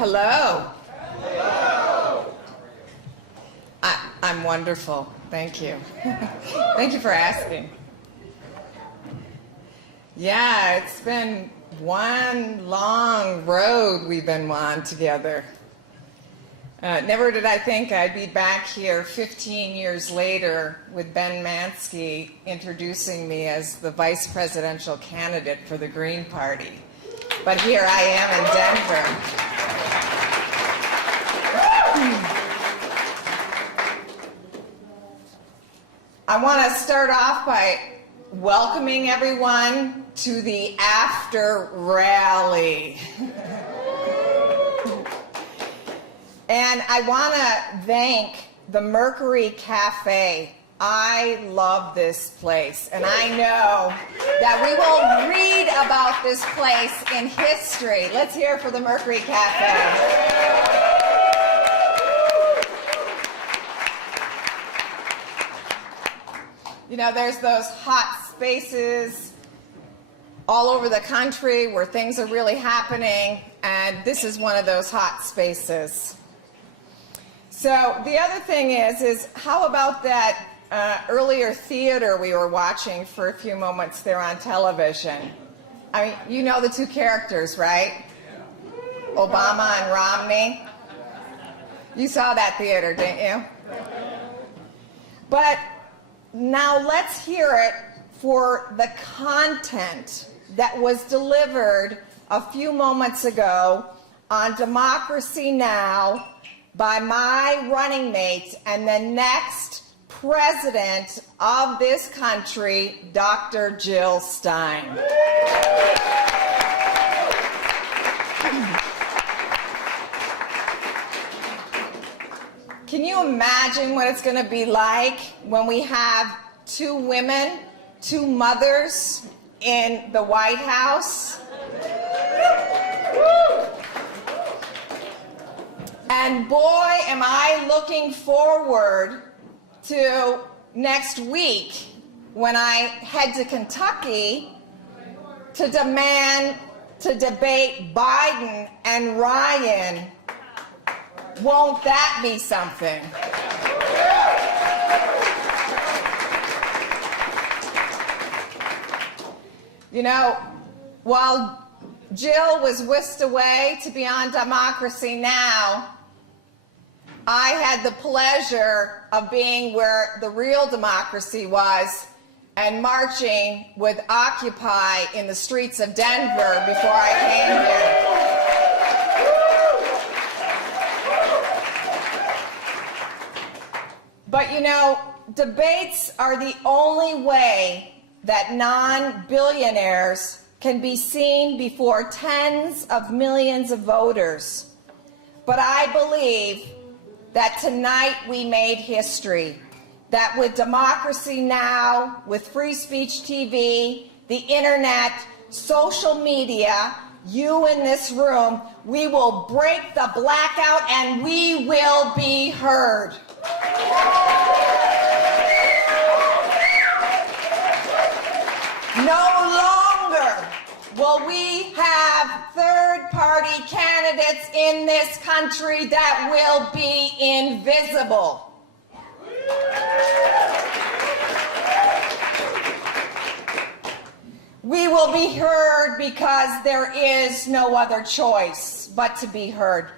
Hello. Hello. I'm wonderful. Thank you. Thank you for asking. Yeah, it's been one long road we've been on together. Never did I think I'd be back here 15 years later with Ben Mansky introducing me as the vice presidential candidate for the Green Party. But here I am in Denver. I want to start off by welcoming everyone to the after rally. And I want to thank the Mercury Cafe. I love this place, and I know that we will read about this place in history. Let's hear for the Mercury Cafe. You know, there's those hot spaces all over the country where things are really happening, and this is one of those hot spaces. So the other thing is how about that earlier theater we were watching for a few moments there on television? I mean, you know the two characters, right? Obama and Romney. You saw that theater, didn't you? But now let's hear it for the content that was delivered a few moments ago on Democracy Now! By my running mate and the next president of this country, Dr. Jill Stein. Can you imagine what it's going to be like when we have two women, two mothers in the White House? And boy, am I looking forward to next week when I head to Kentucky to demand to debate Biden and Ryan. Won't that be something? You know, while Jill was whisked away to be on Democracy Now!, I had the pleasure of being where the real democracy was and marching with Occupy in the streets of Denver before I came here. But you know, debates are the only way that non-billionaires can be seen before tens of millions of voters. But I believe that tonight we made history, that with Democracy Now!, with Free Speech TV, the internet, social media, you in this room, we will break the blackout and we will be heard. No longer will we have third-party candidates in this country that will be invisible. We will be heard because there is no other choice but to be heard.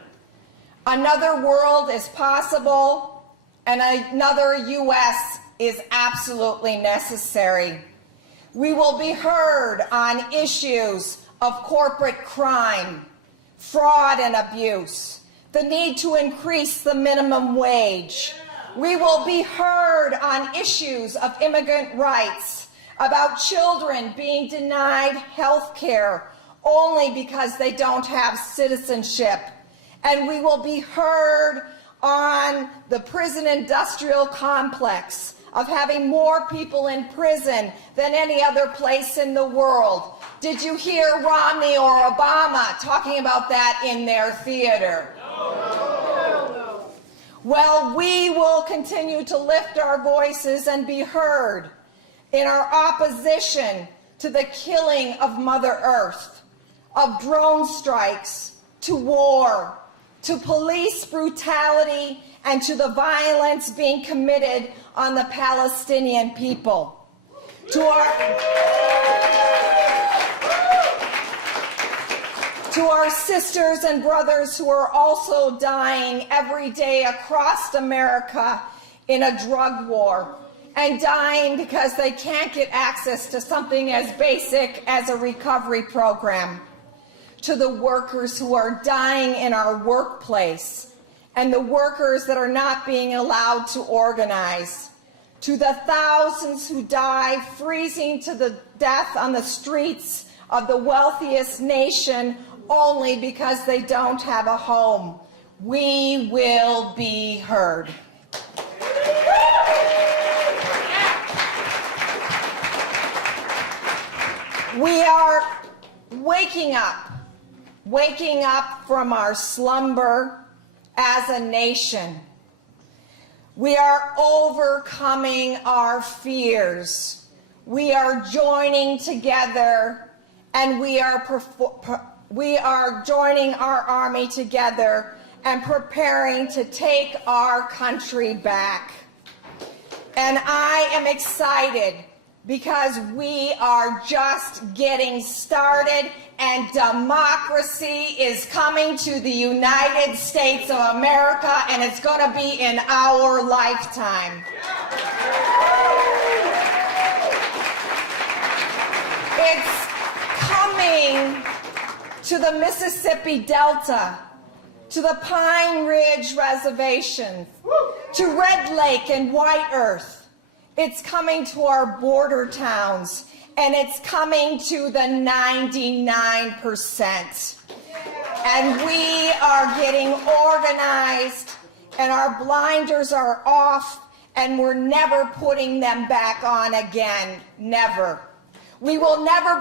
Another world is possible, and another U.S. is absolutely necessary. We will be heard on issues of corporate crime, fraud and abuse, the need to increase the minimum wage. We will be heard on issues of immigrant rights, about children being denied health care only because they don't have citizenship. And we will be heard on the prison industrial complex, of having more people in prison than any other place in the world. Did you hear Romney or Obama talking about that in their theater? No. Well, we will continue to lift our voices and be heard in our opposition to the killing of Mother Earth, of drone strikes, to war, to police brutality, and to the violence being committed on the Palestinian people. To our sisters and brothers who are also dying every day across America in a drug war, and dying because they can't get access to something as basic as a recovery program. To the workers who are dying in our workplace, and the workers that are not being allowed to organize. To the thousands who die freezing to the death on the streets of the wealthiest nation only because they don't have a home. We will be heard. We are waking up from our slumber as a nation. We are overcoming our fears. We are joining together, and we are joining our army together and preparing to take our country back. And I am excited because we are just getting started, and democracy is coming to the United States of America, and it's going to be in our lifetime. It's coming to the Mississippi Delta, to the Pine Ridge Reservation, to Red Lake and White Earth. It's coming to our border towns, and it's coming to the 99%. And we are getting organized, and our blinders are off, and we're never putting them back on again. Never. We will never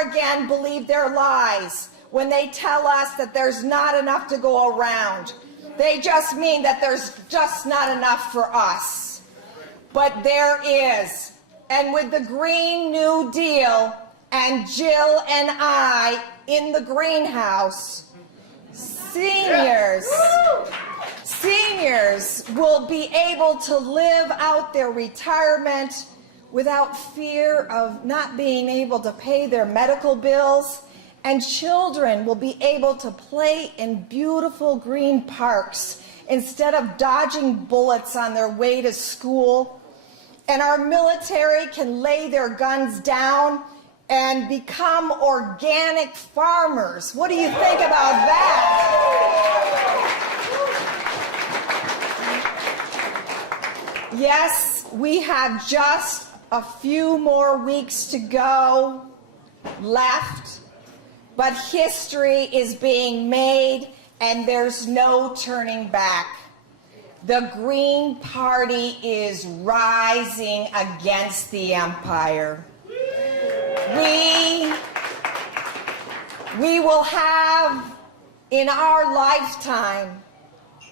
again believe their lies when they tell us that there's not enough to go around. They just mean that there's just not enough for us. But there is. And with the Green New Deal and Jill and I in the greenhouse, seniors will be able to live out their retirement without fear of not being able to pay their medical bills, and children will be able to play in beautiful green parks instead of dodging bullets on their way to school. And our military can lay their guns down and become organic farmers. What do you think about that? Yes, we have just a few more weeks to go left, but history is being made, and there's no turning back. The Green Party is rising against the empire. We will have in our lifetime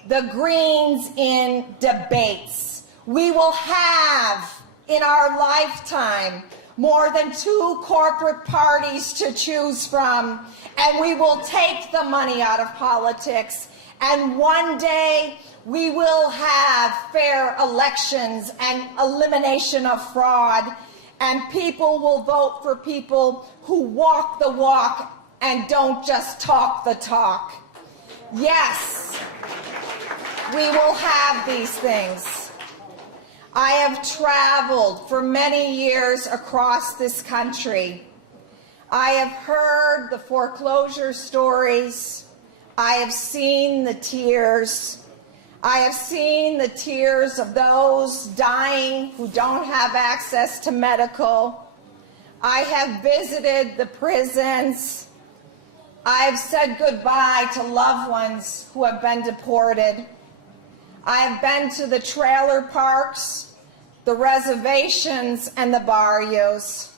the Greens in debates. We will have in our lifetime more than 2 corporate parties to choose from, and we will take the money out of politics, and one day we will have fair elections and elimination of fraud, and people will vote for people who walk the walk and don't just talk the talk. Yes, we will have these things. I have traveled for many years across this country. I have heard the foreclosure stories. I have seen the tears. I have seen the tears of those dying who don't have access to medical. I have visited the prisons. I have said goodbye to loved ones who have been deported. I have been to the trailer parks, the reservations, and the barrios.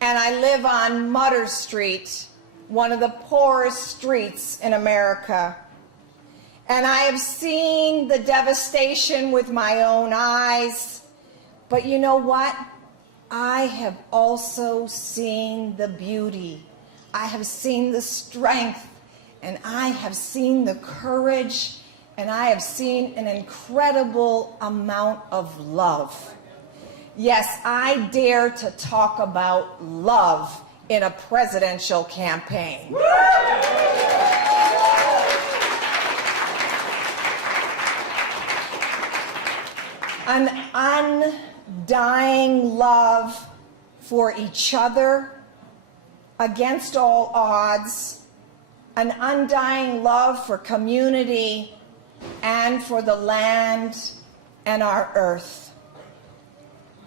And I live on Mutter Street, one of the poorest streets in America. And I have seen the devastation with my own eyes. But you know what? I have also seen the beauty. I have seen the strength and I have seen the courage, and I have seen an incredible amount of love. Yes, I dare to talk about love in a presidential campaign. An undying love for each other against all odds, an undying love for community and for the land and our earth.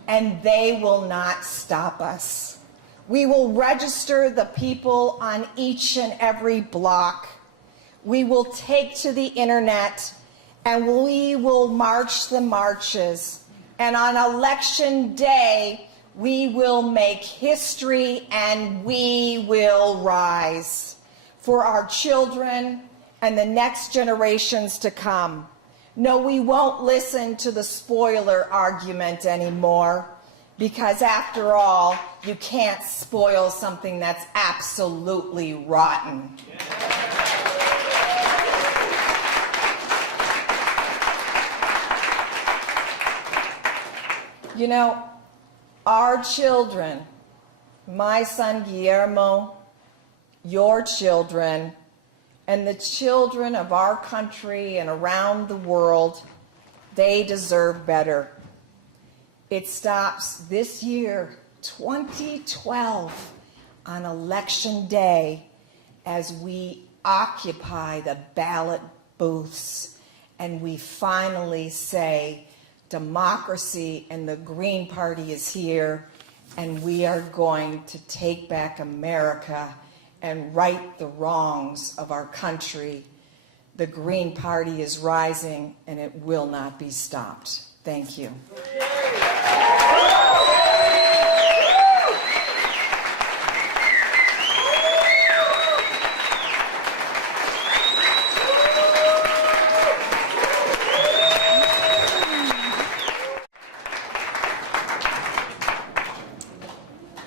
And they will not stop us. We will register the people on each and every block. We will take to the internet, and we will march the marches. And on election day, we will make history, and we will rise for our children and the next generations to come. No, we won't listen to the spoiler argument anymore, because after all, you can't spoil something that's absolutely rotten. You know, our children, my son Guillermo, your children, and the children of our country and around the world, they deserve better. It stops this year, 2012, on Election Day, as we occupy the ballot booths and we finally say, democracy and the Green Party is here, and we are going to take back America and right the wrongs of our country. The Green Party is rising, and it will not be stopped. Thank you.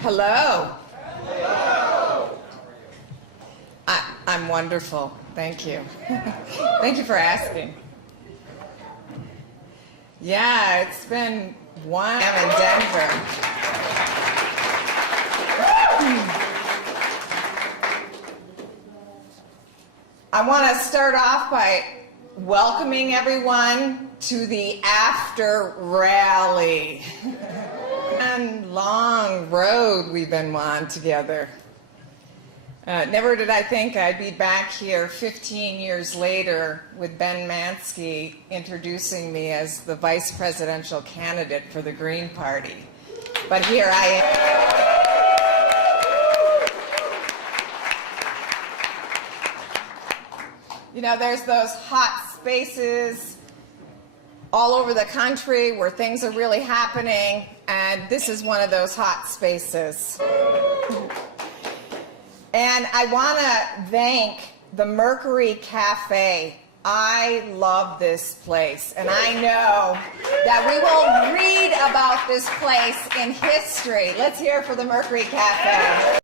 Hello. Hello. I'm wonderful. Thank you. Thank you for asking. Yeah, it's been one. I'm in Denver. I want to start off by welcoming everyone to the after rally. And long road we've been on together. Never did I think I'd be back here 15 years later with Ben Mansky introducing me as the vice presidential candidate for the Green Party. But here I am. You know, there's those hot spaces all over the country where things are really happening, and this is one of those hot spaces. And I want to thank the Mercury Cafe. I love this place, and I know that we will read about this place in history. Let's hear it for the Mercury Cafe.